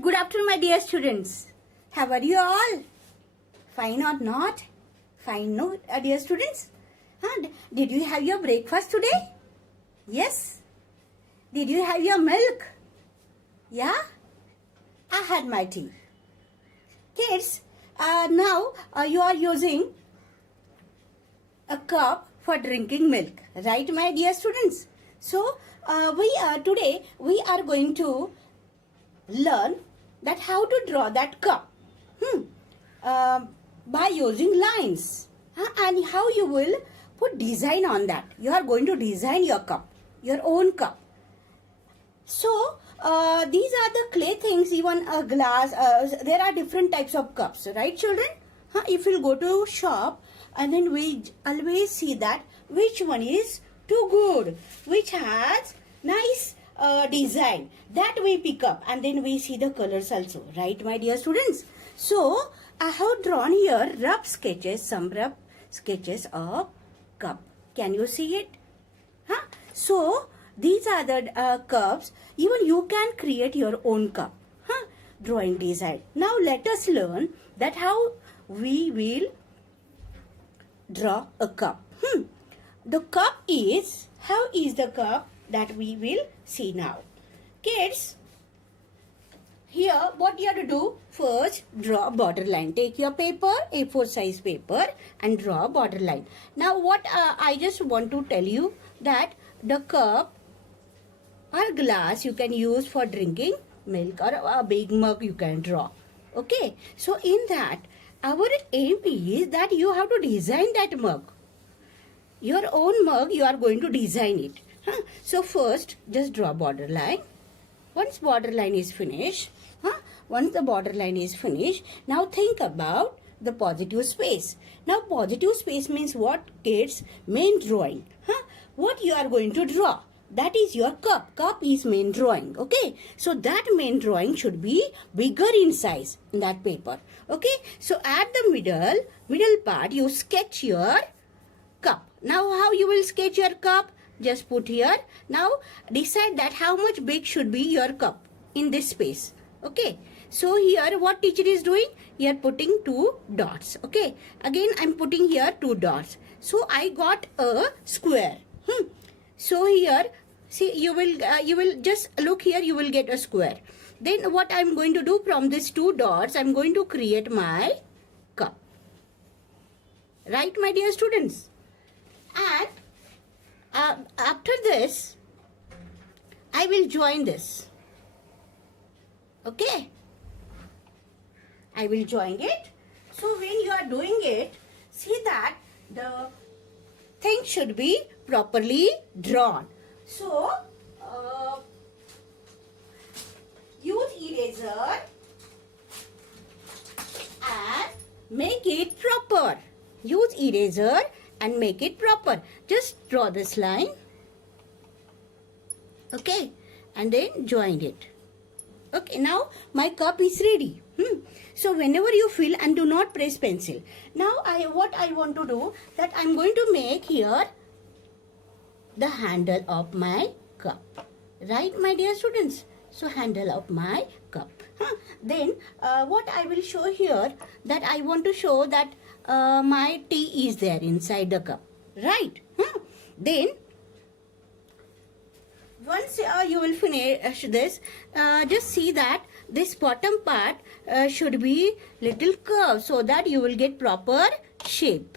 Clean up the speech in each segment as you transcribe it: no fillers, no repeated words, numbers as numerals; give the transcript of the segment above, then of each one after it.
Good afternoon, my dear students. How are you all? Fine or not? Fine, no, dear students? Did you have your breakfast today? Yes? Did you have your milk? Yeah? I had my tea. Kids, now you are using a cup for drinking milk, right, my dear students? So, today we are going to learn that how to draw that cup by using lines, and how you will put design on that. You are going to design your cup, your own cup. So these are the clay things, even a glass. There are different types of cups, right, children? If you go to shop, and then we always see that which one is too good, which has nice design, that we pick up, and then we see the colors also, right, my dear students? So I have drawn here rough sketches, some rough sketches of cup. Can you see it? So these are the cups. Even you can create your own cup, drawing design. Now let us learn that how we will draw a cup. The cup is, how is the cup that we will see now. Kids, here what you have to do, first draw a border line. Take your paper, A4 size paper, and draw a border line. Now what I just want to tell you, that the cup or glass you can use for drinking milk, or a big mug you can draw. Okay, so in that our aim is that you have to design that mug. Your own mug, you are going to design it. So first just draw border line. Once border line is finished, once the border line is finished, now think about the positive space. Now positive space means what, kids? Main drawing. What you are going to draw? That is your cup. Cup is main drawing. Okay. So that main drawing should be bigger in size in that paper. Okay. So at the middle part, you sketch your cup. Now how you will sketch your cup? Just put here. Now decide that how much big should be your cup in this space. Okay. So here what teacher is doing? Here putting 2 dots. Okay. Again I'm putting here 2 dots. So I got a square. So here, see, you will just look here, you will get a square. Then what I'm going to do, from these 2 dots, I'm going to create my cup. Right, my dear students? And after this, I will join this. Okay? I will join it. So when you are doing it, see that the thing should be properly drawn. So use eraser and make it proper. Use eraser and make it proper. Just draw this line. Okay, and then join it. Okay, now my cup is ready. So whenever you fill, and do not press pencil. Now what I want to do, that I'm going to make here the handle of my cup. Right, my dear students? So handle of my cup. Then what I will show here, that I want to show that my tea is there inside the cup. Right? Then once you will finish this, just see that this bottom part should be little curved, so that you will get proper shape.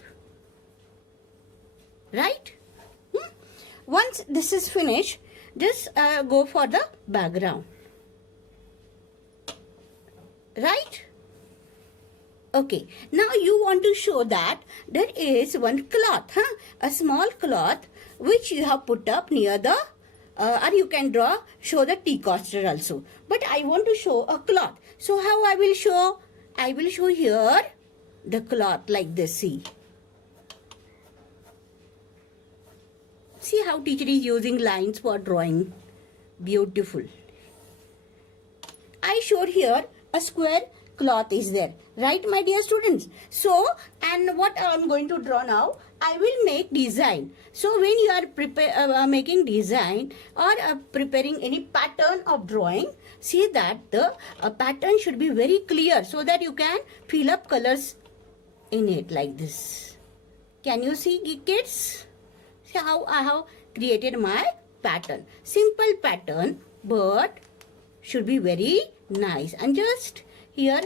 Right? Once this is finished, just go for the background. Right? Okay. Now you want to show that there is one cloth, a small cloth, which you have put up near the or you can show the tea coaster also. But I want to show a cloth. So how I will show? I will show here the cloth like this. See how teacher is using lines for drawing. Beautiful. I showed here a square cloth is there. Right, my dear students? So, and what I am going to draw now, I will make design. So when you are making design or preparing any pattern of drawing, see that the pattern should be very clear so that you can fill up colors in it like this. Can you see, kids? See how I have created my pattern. Simple pattern, but should be very nice. And just here,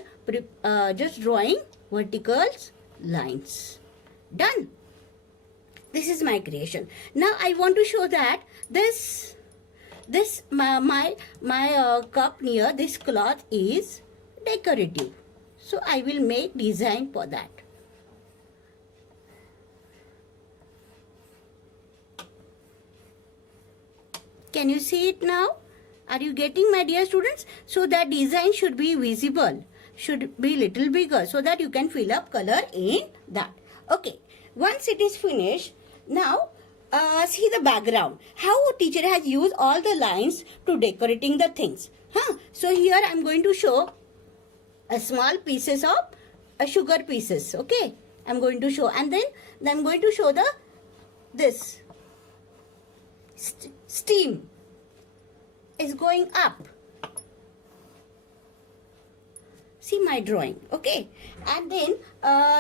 just drawing vertical lines. Done. This is my creation. Now I want to show that this my cup near this cloth is decorative. So I will make design for that. Can you see it now? Are you getting, my dear students? So that design should be visible, should be little bigger so that you can fill up color in that. Okay, once it is finished, now see the background. How teacher has used all the lines to decorating the things. So here I am going to show a small pieces of sugar pieces. Okay, I am going to show, and then I am going to show this steam is going up. See my drawing. Okay, and then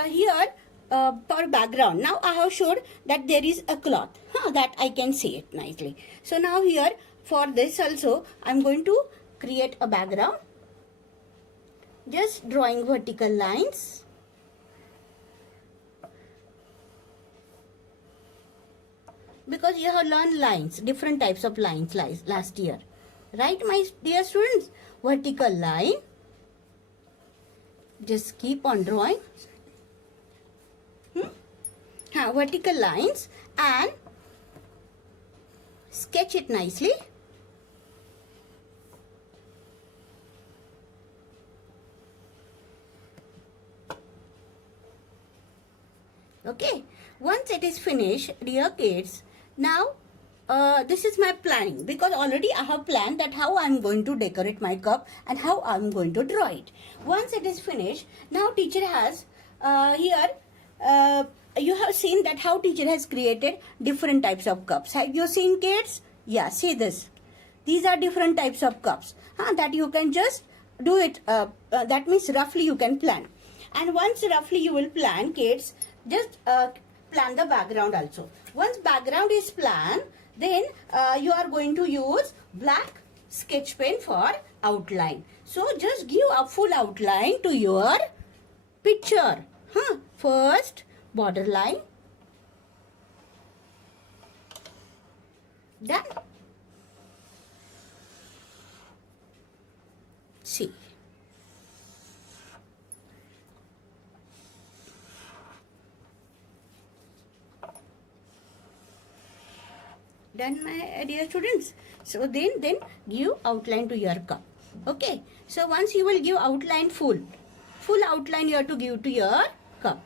here for background, now I have showed that there is a cloth that I can see it nicely. So now here for this also I am going to create a background, just drawing vertical lines. Because you have learned lines, different types of lines last year. Right, my dear students? Vertical line. Just keep on drawing. Vertical lines and sketch it nicely. Okay. Once it is finished, dear kids, now this is my planning, because already I have planned that how I am going to decorate my cup and how I am going to draw it. Once it is finished, now teacher has here you have seen that how teacher has created different types of cups. Have you seen, kids? Yeah, see this. These are different types of cups that you can just do it. That means roughly you can plan. And once roughly you will plan, kids, just plan the background also. Once background is planned, then you are going to use black sketch pen for outline. So just give a full outline to your picture. First border line. Done. See. Done, my dear students. So then give outline to your cup. Okay. So once you will give outline full outline you have to give to your cup.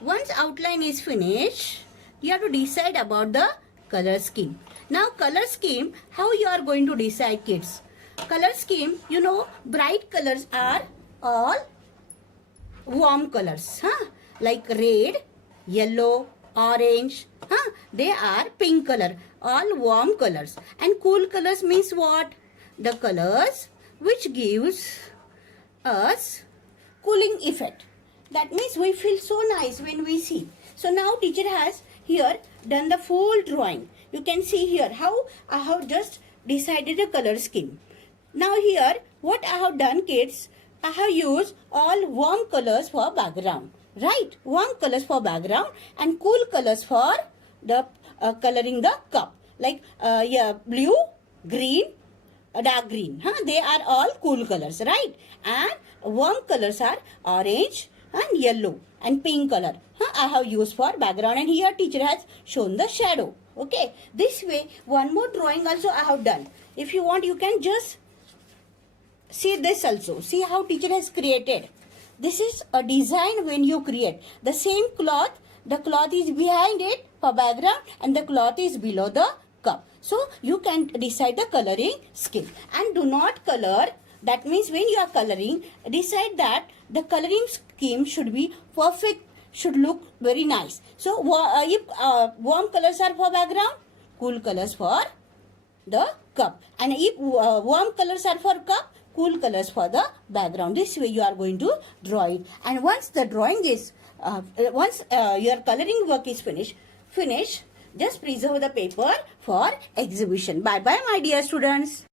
Once outline is finished, you have to decide about the color scheme. Now color scheme, how you are going to decide, kids? Color scheme, you know, bright colors are all warm colors, like red, yellow, orange, they are pink color, all warm colors. And cool colors means what? The colors which gives us cooling effect. That means we feel so nice when we see. So now teacher has here done the full drawing. You can see here how I have just decided a color scheme. Now here what I have done, kids, I have used all warm colors for background. Right? Warm colors for background and cool colors for the coloring the cup. Like blue, green, dark green. They are all cool colors, right? And warm colors are orange and yellow and pink color. I have used for background, and here teacher has shown the shadow. Okay. This way, one more drawing also I have done. If you want, you can just see this also. See how teacher has created. This is a design when you create. The same cloth, the cloth is behind it for background and the cloth is below the cup. So you can decide the coloring scheme. And do not color. That means when you are coloring, decide that the coloring scheme should be perfect should look very nice. So if warm colors are for background, cool colors for the cup, and if warm colors are for cup, cool colors for the background. This way you are going to draw it, and once the drawing is your coloring work is finished, just preserve the paper for exhibition. Bye bye, my dear students.